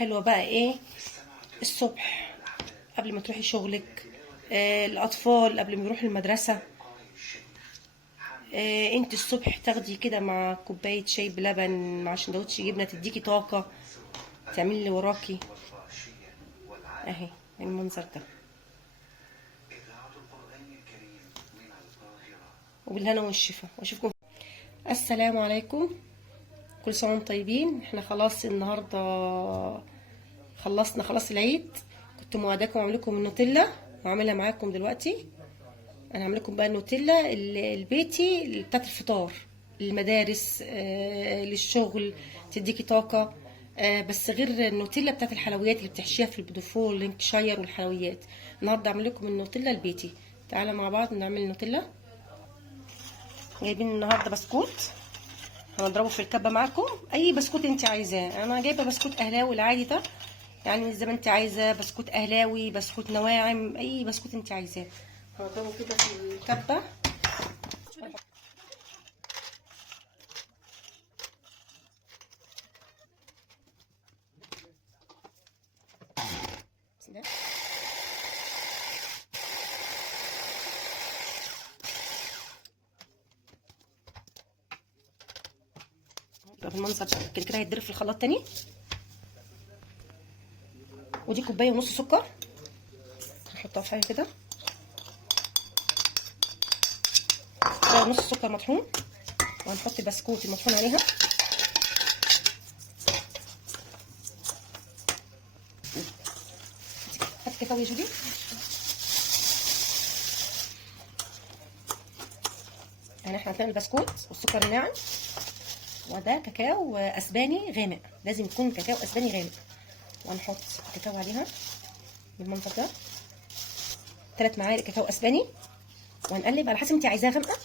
حلوة بقى ايه الصبح قبل ما تروحي شغلك. الاطفال قبل ما يروحوا المدرسة. انت الصبح تاخدي كده مع كوباية شاي بلبن مع سندوتش جبنة تديكي طاقة، تعملي اللي وراكي. اهي المنظر ده، وبالهنا والشفا واشوفكم. السلام عليكم، كل سنة وانتم طيبين. احنا خلاص النهاردة خلصنا خلاص العيد. كنت موعداكم اعمل لكم النوتيلا وعاملها معاكم دلوقتي. انا هعمل لكم بقى النوتيلا البيتي بتاعت الفطار، للمدارس، للشغل، تديكي طاقة. بس غير النوتيلا بتاعت الحلويات اللي بتحشيها في البدوفور والانكشاير والحلويات. النهارده اعمل لكم النوتيلا البيتي. تعالى مع بعض نعمل النوتيلا. جايبين النهارده بسكوت، هنضربه في الكبه معاكم. اي بسكوت انت عايزاه، انا جايبه بسكوت اهلاوي العادي ده، يعني زي ما انت عايزه، بسكوت اهلاوي، بسكوت نواعم، اي بسكوت انت عايزاه. هنضربه كده في الكبه. بسم الله. يبقى بالمنظر ده كده كده هيتضرب في الخلاط تاني. ودي كوبايه ونص سكر، هنحطها في حاجه كده. كوبايه ونص سكر مطحون، وهنحط البسكوت المطحون عليها. هات كاكاو يا جودي. يعني احنا هنعمل البسكوت والسكر الناعم، وده كاكاو اسباني غامق، لازم يكون كاكاو اسباني غامق. وهنحط الكاكاو عليها بالمنظر ده، 3 معالق كاكاو اسباني. وهنقلب على حسب انت عايزاها غامقه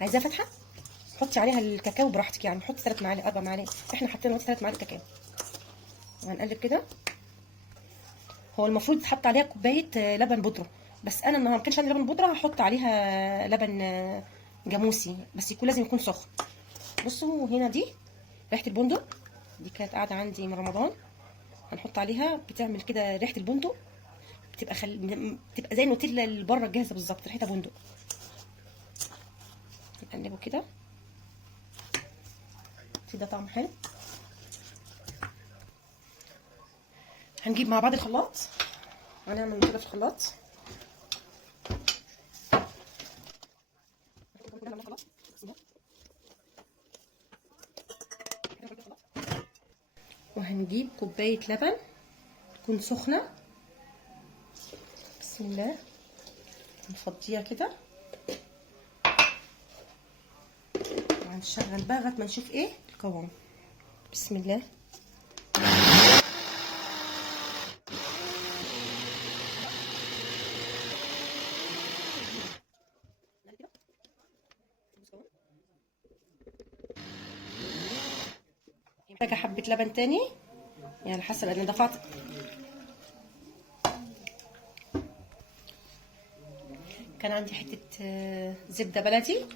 عايزاها فاتحه، حطي عليها الكاكاو براحتك، يعني حطي 3 معالق 4 معالق، احنا حطينا 3 معالق كاكاو. وهنقلب كده. هو المفروض يتحط عليها كوبايه لبن بودره، بس انا ما كانش عندي لبن بودره، هحط عليها لبن جاموسي، بس يكون لازم يكون سخن. بصوا هنا دي ريحه البندق، دي كانت قاعده عندي من رمضان، هنحط عليها، بتعمل كده ريحه البندق، بتبقى زي النوتيلا اللي بره الجاهزه بالظبط، ريحتها بندق. نقلبه كده، ده طعم حلو. هنجيب مع بعض الخلاط، هنعمل كده في الخلاط. وهنجيب كوبايه لبن تكون سخنه. بسم الله، نفضيها كده، وهنشغل بقى لغايه ما نشوف ايه القوام. بسم الله. محتاجه حبه لبن تاني، يعني حسب انا دفعت. كان عندي حته زبده بلدي،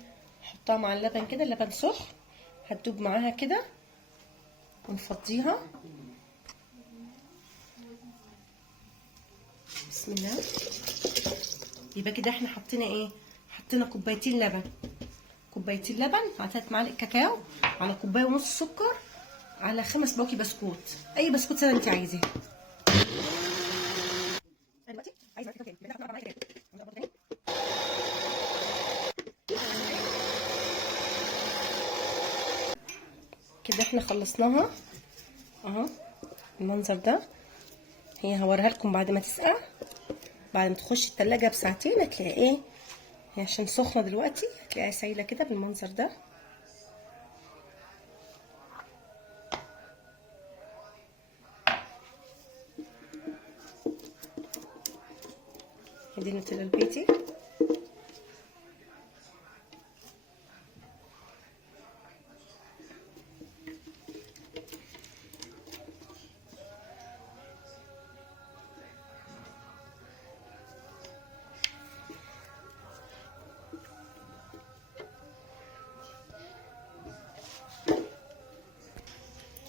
احطها مع اللبن كده، اللبن سخن، هتدوب معاها كده ونفضيها. بسم الله. يبقى كده احنا حطينا ايه، حطينا كوبايتين لبن، كوبايتين لبن على 3 معالق كاكاو، على كوبايه ونص سكر، على 5 باكي بسكوت، اي بسكوت ساده انت عايزاه. دلوقتي عايزه كاكاو تاني، بناخد 4 معالق كاكاو. كده احنا خلصناها اهو، المنظر ده. هي هوريها لكم بعد ما تسقع، بعد ما تخش التلاجة بساعتين هتلاقي ايه، هي عشان سخنه دلوقتي هتلاقيها سايله كده بالمنظر ده. دي النوتيلا البيتي.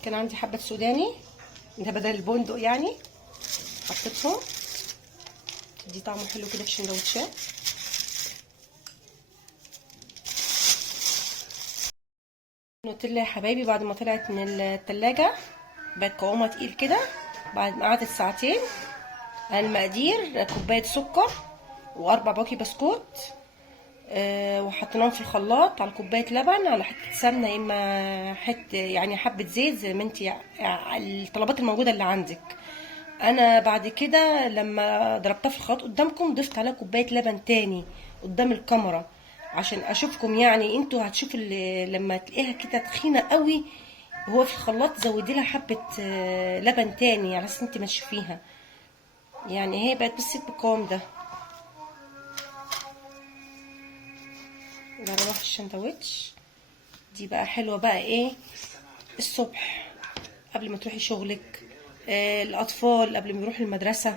كان عندي حبه سوداني ده بدل البندق يعني، حطيتهم تدي طعمه حلو كده في السندوتشات. النوتيلا يا حبايبي بعد ما طلعت من التلاجة بقت قوامها تقيل كده، بعد ما قعدت ساعتين. المقادير: كوباية سكر واربع باكي بسكوت، وحطيناهم في الخلاط على كوبايه لبن على حته سمنه، يا اما يعني حبه زيت زي ما انت الطلبات الموجوده اللي عندك. انا بعد كده لما ضربتها في الخلاط قدامكم ضفت عليها كوبايه لبن تاني قدام الكاميرا عشان اشوفكم، يعني انتوا هتشوفوا لما تلاقيها كده تخينه قوي وهو في الخلاط زودي لها حبه لبن تاني على اساس انت ما تشوفيها. يعني هي بقت بس بالقوام ده. جربوها في الشندوتش دي بقى حلوه بقى ايه الصبح قبل ما تروحي شغلك، الاطفال قبل ما يروحوا المدرسه،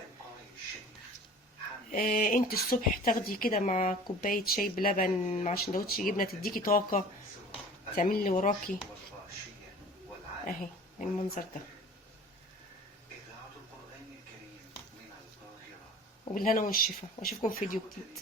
انت الصبح تاخدي كده مع كوبايه شاي بلبن مع سندوتش جبنه تديكي طاقه تعملي اللي وراكي. اهي المنظر ده. وبالهنا والشفا واشوفكم في فيديو جديد.